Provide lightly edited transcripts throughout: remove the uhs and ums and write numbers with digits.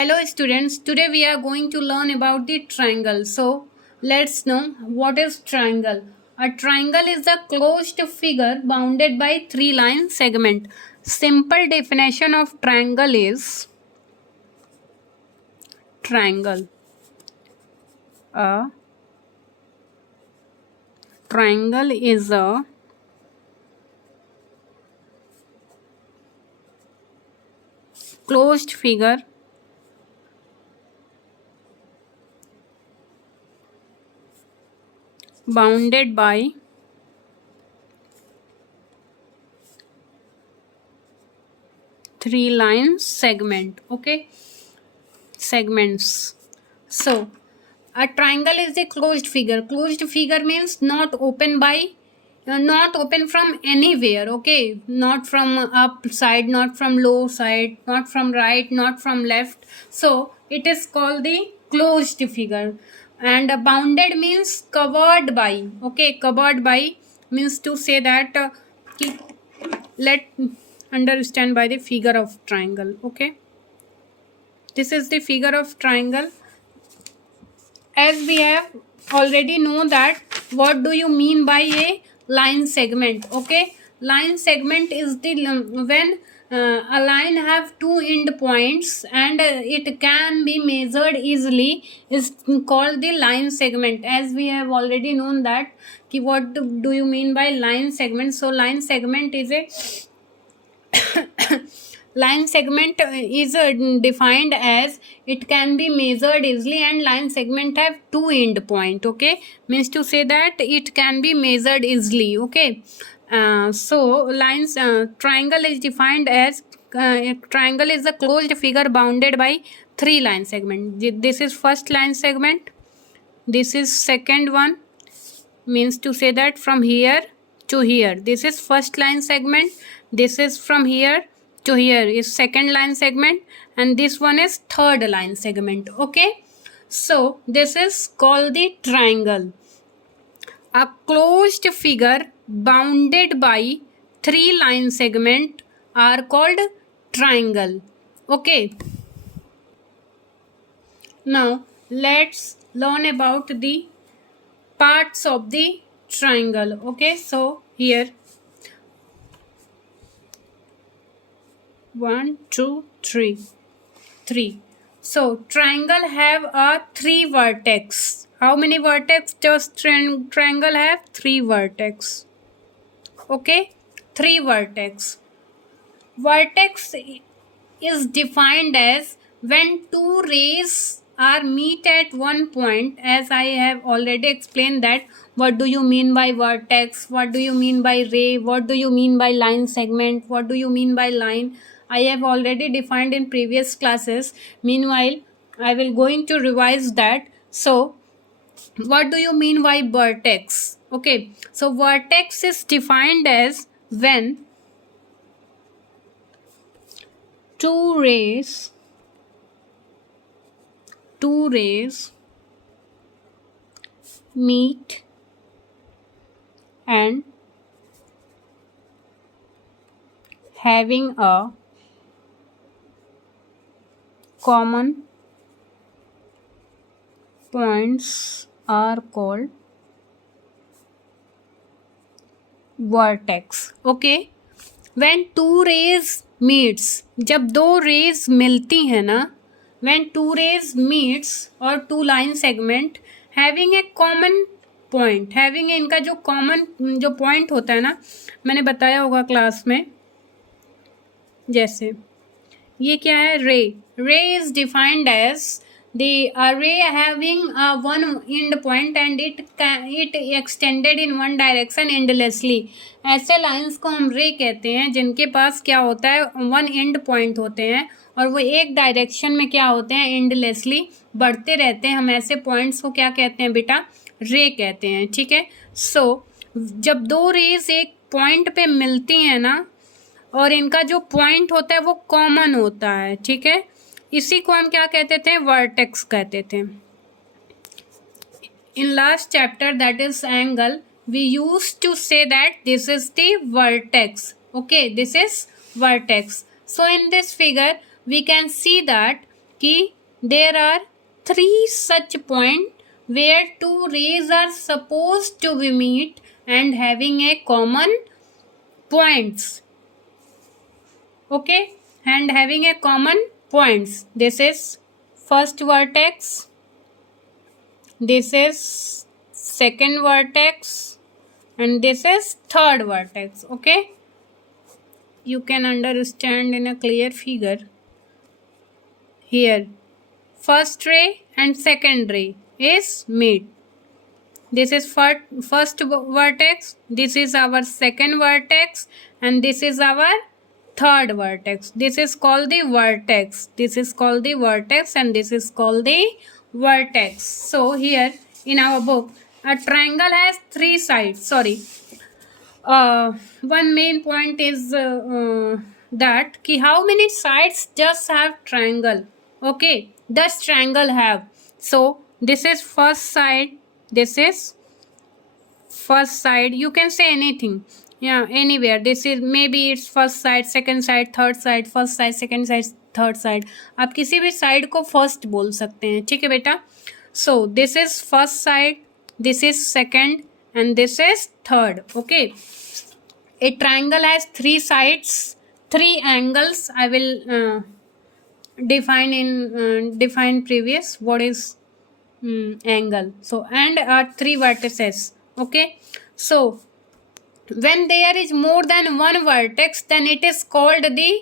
Hello students, today we are going to learn about the triangle. So let's know what is triangle. A triangle is a closed figure bounded by three line segment. Simple definition of triangle is triangle. A triangle is a closed figure bounded by three line segment. Okay, segments. So a triangle is a closed figure. Closed figure means not open not open from anywhere. Okay, not from up side, not from low side, not from right, not from left. So it is called the closed figure. And bounded means covered by. Okay, covered by means to say that let understand by the figure of triangle. Okay, this is the figure of triangle. As we have already know that what do you mean by a line segment. Okay, line segment is the when a line have two end points and it can be measured easily is called the line segment. As we have already known that what do you mean by line segment. So line segment is a line segment is defined as it can be measured easily and line segment have two end point. Okay, means to say that it can be measured easily. Okay, so lines triangle is defined as triangle is a closed figure bounded by three line segment. This is first line segment, this is second one, means to say that from here to here, this is first line segment, this is from here to here is second line segment, and this one is third line segment. Okay, so this is called the triangle. A closed figure bounded by three line segment are called triangle. Okay, now let's learn about the parts of the triangle. Okay, so here 1 2 3. So triangle have a three vertex. How many vertex does triangle have? Three vertex. Okay, three vertex. Vertex is defined as when two rays are meet at one point. As I have already explained that what do you mean by vertex, what do you mean by ray, what do you mean by line segment, what do you mean by line, I have already defined in previous classes. Meanwhile, I will going to revise that. So what do you mean by vertex? Okay, so vertex is defined as when two rays meet and having a common points are called vertex. Okay, when two rays meets, जब दो raise मिलती है ना, when two rays meets और two line segment having a common point, having इनका जो common जो point होता है ना, मैंने बताया होगा क्लास में, जैसे ये क्या है, ray is defined as the array having one end point and it extended in one direction endlessly. ऐसे लाइंस को हम रे कहते हैं जिनके पास क्या होता है, वन एंड पॉइंट होते हैं और वो एक डायरेक्शन में क्या होते हैं, एंडलेसली बढ़ते रहते हैं. हम ऐसे पॉइंट्स को क्या कहते हैं बेटा, रे कहते हैं. ठीक है, सो जब दो रेज एक पॉइंट पे मिलती हैं ना और इनका जो पॉइंट होता है वो कॉमन होता है. ठीक है, इसी को हम क्या कहते थे, वर्टेक्स कहते थे. In last chapter that is angle we use to say that this is the vertex. Okay, this is vertex. So in this figure we can see that कि there are 3 such point where 2 rays are supposed to be meet and having a common points. Okay, and having a common points. This is first vertex, this is second vertex, and this is third vertex. Okay, you can understand in a clear figure here. First ray and second ray is meet. This is first vertex, this is our second vertex, and this is our third vertex. This is called the vertex, this is called the vertex, and this is called the vertex. So here in our book, a triangle has 3 sides. Sorry, one main point is that ki how many sides just have triangle. Okay, does triangle have? So this is first side, this is first side, you can say anything, yeah, anywhere. This is maybe it's first side, second side, third side, first side, second side, third side. आप किसी भी side को first बोल सकते हैं, ठीक है बेटा. सो this is first side, this is second, and this is third. Okay, a triangle has 3 sides, 3 angles. I will define previous what is angle. So and 3 vertices. Okay, so when there is more than one vertex, then it is called the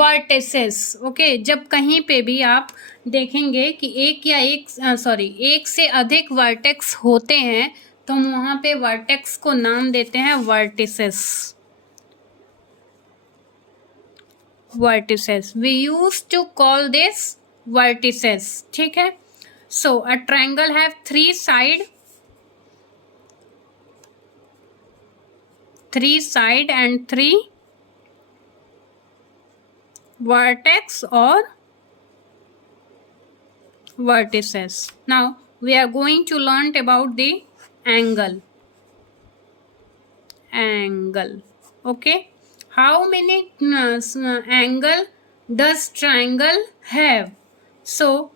vertices. Okay, जब कहीं पे भी आप देखेंगे कि एक से अधिक वर्टेक्स होते हैं तो हम वहाँ पे वर्टेक्स को नाम देते हैं vertices. Vertices we use to call this vertices. ठीक है. So a triangle have 3 side, 3 side and 3 vertex or vertices. Now we are going to learn about the angle. Okay, how many angle does triangle have? So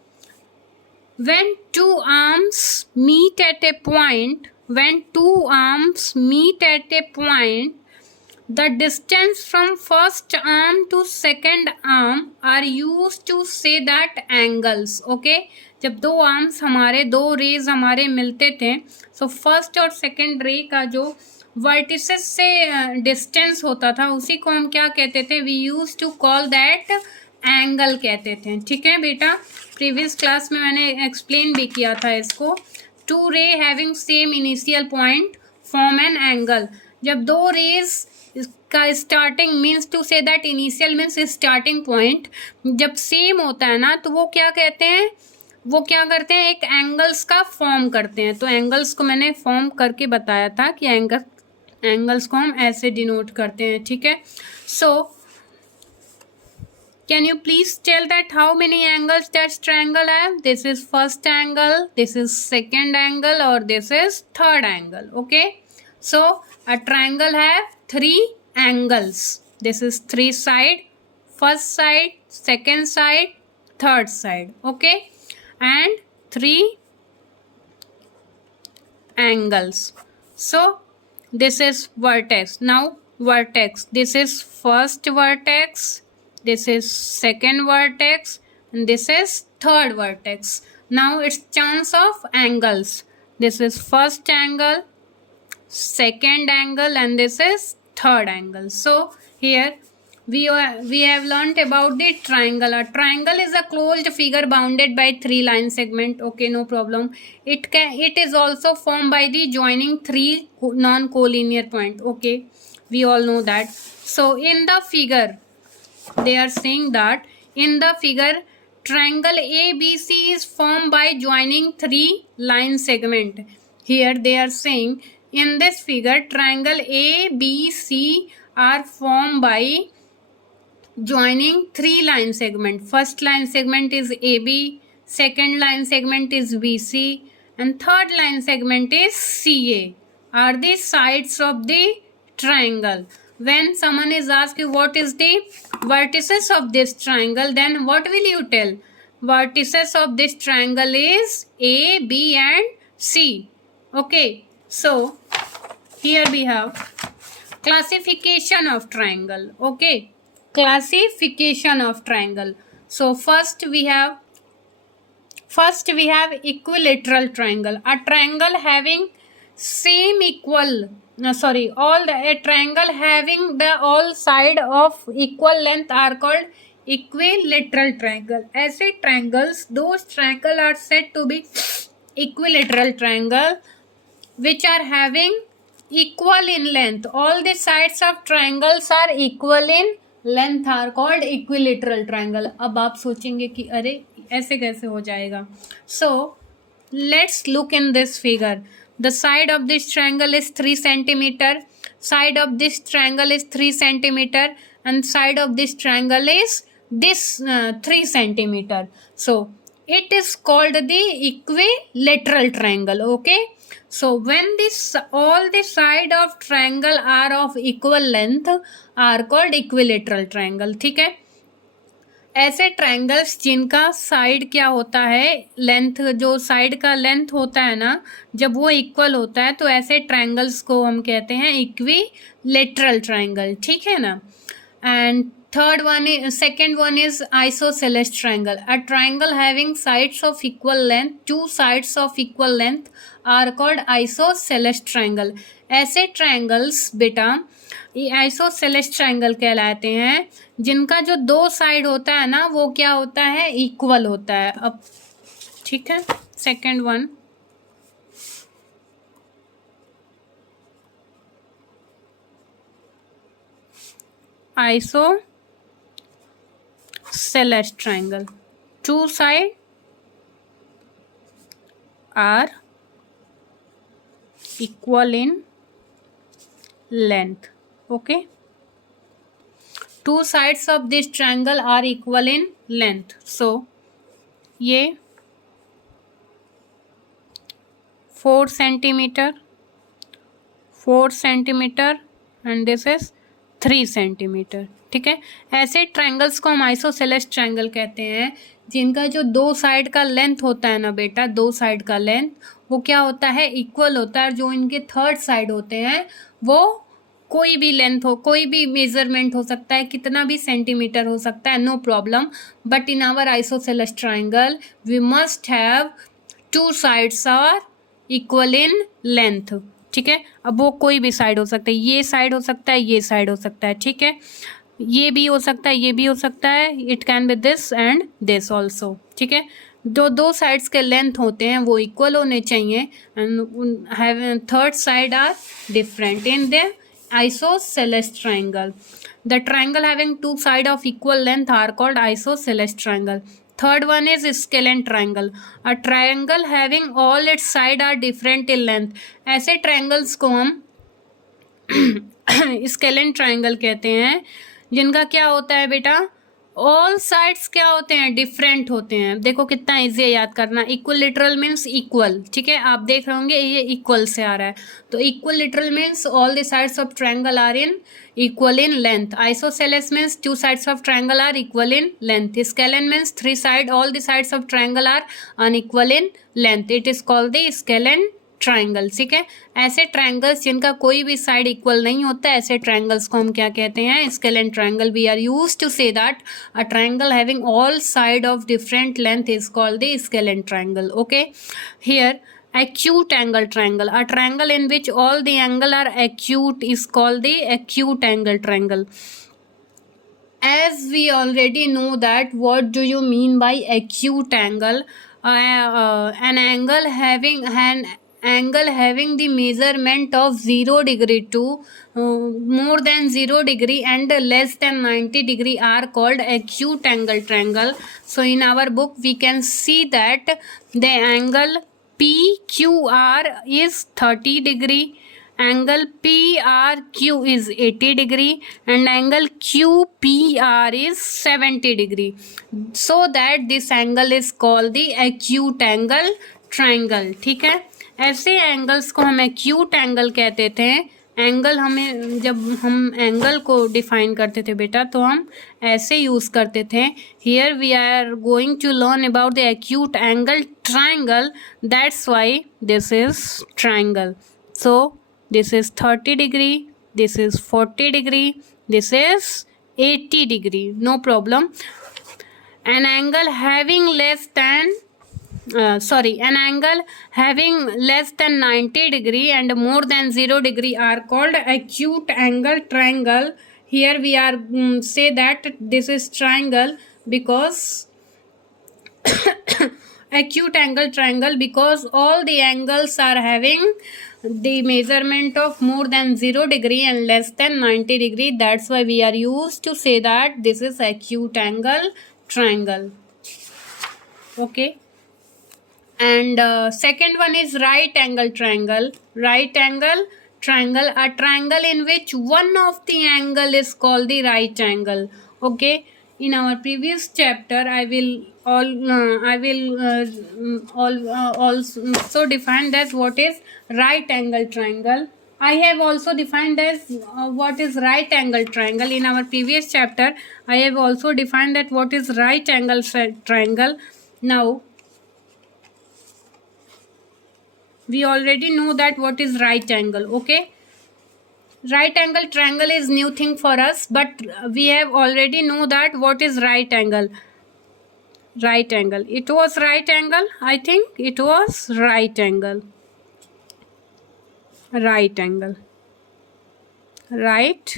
when two arms meet at a point, the distance from first arm to second arm are used to say that angles. Okay, जब 2 arms हमारे, 2 raise हमारे मिलते थे, so first और second रे का जो vertices से डिस्टेंस होता था उसी को हम क्या कहते थे? We use to call that angle कहते थे. ठीक है बेटा, प्रीवियस क्लास में मैंने एक्सप्लेन भी किया था इसको. 2 ray having same initial point form an angle. जब 2 रेज का starting means to say that initial means starting point जब सेम होता है ना, तो वो क्या कहते हैं? वो क्या करते हैं? एक एंगल्स का फॉर्म करते हैं. तो एंगल्स को मैंने फॉर्म करके बताया था कि एंगल्स को हम ऐसे डिनोट करते हैं. ठीक है. सो can you please tell that how many angles that triangle have? This is first angle, this is second angle, or this is third angle. Okay, so a triangle have 3 angles. This is 3 side, first side, second side, third side. Okay, and 3 angles. So this is vertex. Now vertex, this is first vertex, this is second vertex, and this is third vertex. Now it's chance of angles. This is first angle, second angle, and this is third angle. So here we have learnt about the triangle. A triangle is a closed figure bounded by 3 line segment. Okay, no problem. It is also formed by the joining 3 non-collinear point. Okay, we all know that. So in the figure they are saying that in the figure triangle ABC is formed by joining 3 line segment. Here they are saying in this figure triangle ABC are formed by joining 3 line segment. First line segment is AB, second line segment is BC, and third line segment is CA are the sides of the triangle. When someone is asked what is the vertices of this triangle, then what will you tell? vertices of this triangle is A, B and C. Okay, so here we have classification of triangle. Okay, classification of triangle. So first we have equilateral triangle, a triangle having same equal a triangle having the all side of equal length are called equilateral triangle. ऐसे triangles, those triangle are said to be equilateral triangle which are having equal in length. All the sides of triangles are equal in length are called equilateral triangle. अब आप सोचेंगे कि अरे ऐसे कैसे हो जाएगा. So let's look in this figure. The side of this triangle is 3 centimeter, side of this triangle is 3 centimeter and side of this triangle is this 3 centimeter. So it is called the equilateral triangle. Okay, so when all the side of triangle are of equal length are called equilateral triangle. ठीक है, ऐसे triangles जिनका side क्या होता है, length, जो side का length होता है ना, जब वो इक्वल होता है तो ऐसे ट्रायंगल्स को हम कहते हैं इक्विलेटरल ट्रायंगल. ठीक है ना. And second one is isosceles triangle. A triangle having sides of equal length, two sides of equal length are called isosceles triangle. ऐसे ट्रायंगल्स बेटा आइसोसेलेस ट्रायंगल कहलाते हैं जिनका जो दो साइड होता है ना वो क्या होता है, इक्वल होता है. अब ठीक है, second one isosceles triangle, two side are equal in length. Okay, two sides of this triangle are equal in length. So ये 4 centimeter and this is 3 centimeter. ठीक है, ऐसे ट्रायंगल्स को हम आइसोसेलेस ट्रायंगल कहते हैं जिनका जो दो साइड का लेंथ होता है ना बेटा, दो साइड का लेंथ वो क्या होता है, इक्वल होता है. जो इनके थर्ड साइड होते हैं वो कोई भी लेंथ हो, कोई भी मेजरमेंट हो सकता है, कितना भी सेंटीमीटर हो सकता है, no problem. But in our isosceles triangle we must have two sides are equal in length. ठीक है, अब वो कोई भी साइड हो सकता है, ये साइड हो सकता है, ये साइड हो सकता है. ठीक है, ये भी हो सकता है, ये भी हो सकता है. It can B this and this also. ठीक है, जो दो साइड्स के लेंथ होते हैं वो इक्वल होने चाहिए and third side are different in the isosceles triangle. The triangle having two sides of equal length are called isosceles triangle. Third one is scalene triangle. A triangle having all its sides are different in length. ऐसे triangles को हम scalene triangle कहते हैं जिनका क्या होता है बेटा, ऑल साइड्स क्या होते हैं, डिफरेंट होते हैं. देखो कितना इजी है याद करना. Equilateral means equal. ठीक है, आप देख रहे होंगे ये इक्वल से आ रहा है, तो equilateral means all the sides of triangle are in equal in length. Isosceles means two sides of triangle are equal in length. Scalene means three side all the sides of triangle are unequal in length. It is called the scalene triangle. ठीक है, ऐसे triangles जिनका कोई भी side equal नहीं होता है ऐसे ट्रायंगल्स को हम क्या कहते हैं, scalene triangle. We are used to say that a triangle having all side of different length is called the scalene triangle. Okay, here acute angle triangle, a triangle in which all the angle are acute is called the acute angle triangle. As we already know that what do you mean by acute angle, an angle having the measurement of 0 degree to more than 0 degree and less than 90 degree are called acute angle triangle. So in our book we can see that the angle PQR is 30 degree, angle PRQ is 80 degree and angle QPR is 70 degree. So that this angle is called the acute angle triangle. ठीक है, ऐसे angles को हम acute angle कहते थे angle हमें, जब हम एंगल को डिफाइन करते थे बेटा, तो हम ऐसे यूज़ करते थे. Here we are going to learn about the acute angle triangle. That's why this is triangle. So this is 30 degree, this is 40 degree, this is 80 degree. No problem. An angle having less than an angle having less than 90 degree and more than 0 degree are called acute angle triangle. Here we are say that this is triangle because acute angle triangle, because all the angles are having the measurement of more than 0 degree and less than 90 degree. That's why we are used to say that this is acute angle triangle. Okay. And second one is right angle triangle. Right angle triangle, a triangle in which one of the angle is called the right angle. Okay. In our previous chapter I will also define that what is right angle triangle. I have also defined as what is right angle triangle. In our previous chapter I have also defined that what is right angle triangle. Now we already know that what is right angle. Okay, right angle triangle is new thing for us, but we have already know that what is right angle. Right angle, it was right angle, I think it was right angle. Right angle, right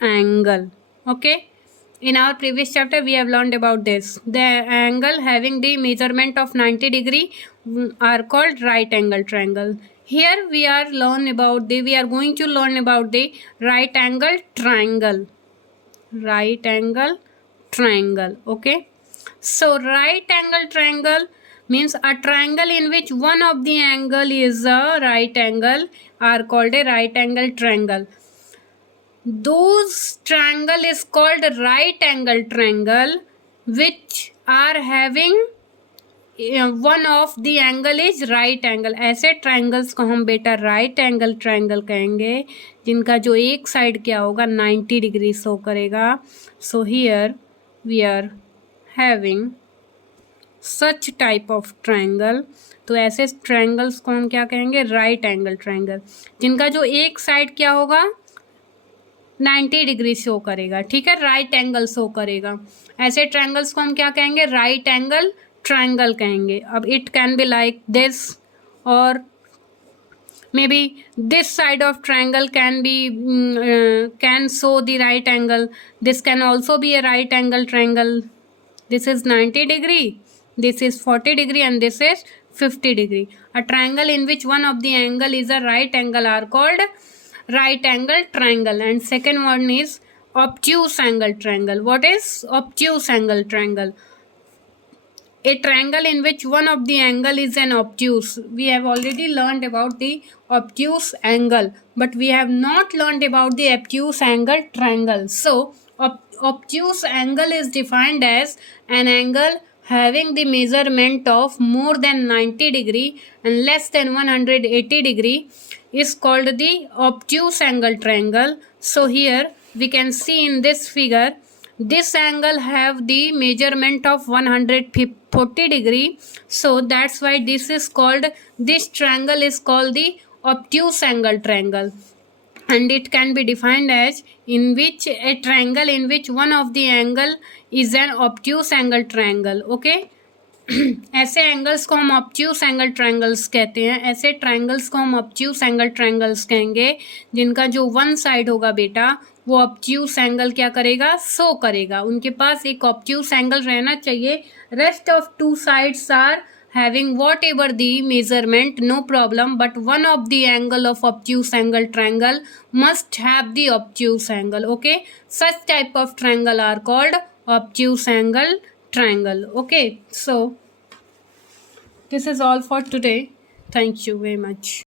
angle. Okay, in our previous chapter we have learned about this. The angle having the measurement of 90 degree are called right angle triangle. Here we are going to learn about the right angle triangle. Right angle triangle. Okay, so right angle triangle means a triangle in which one of the angle is a right angle are called a right angle triangle. Those triangle is called right angle triangle which are having one of the angle is right angle. ऐसे triangles को हम बेटा right angle triangle कहेंगे जिनका जो एक side क्या होगा 90 degree शो करेगा. So here we are having such type of triangle. तो ऐसे triangles को हम क्या कहेंगे right angle triangle, जिनका जो एक side क्या होगा 90 डिग्री शो करेगा. ठीक है, राइट एंगल शो करेगा. ऐसे ट्रायंगल्स को हम क्या कहेंगे राइट एंगल ट्रायंगल कहेंगे. अब it can be like this और may be this side of triangle can show the right angle. This can also be a right angle triangle. This is 90 degree, this is 40 degree and this is 50 degree. A triangle in which one of the angle is a right angle are called right angle triangle. And second one is obtuse angle triangle. What is obtuse angle triangle? A triangle in which one of the angle is an obtuse. We have already learned about the obtuse angle, but we have not learned about the obtuse angle triangle. So obtuse angle is defined as an angle having the measurement of more than 90 degree and less than 180 degree is called the obtuse angle triangle. So here we can see in this figure, this angle have the measurement of 140 degree. So that's why this triangle is called the obtuse angle triangle. And it can be defined as a triangle in which one of the angle is an obtuse angle triangle. Okay, ऐसे angles को हम obtuse angle triangles कहते हैं. ऐसे triangles को हम obtuse angle triangles कहेंगे जिनका जो वन साइड होगा बेटा वो ऑब्ट्यूस एंगल क्या करेगा शो करेगा. उनके पास एक ऑब्ट्यूस एंगल रहना चाहिए. Rest of two sides are having whatever the measurement, no problem, but one of the angle of obtuse angle triangle must have the obtuse angle. Okay, such type of triangle are called obtuse angle triangle. Okay, so this is all for today. Thank you very much.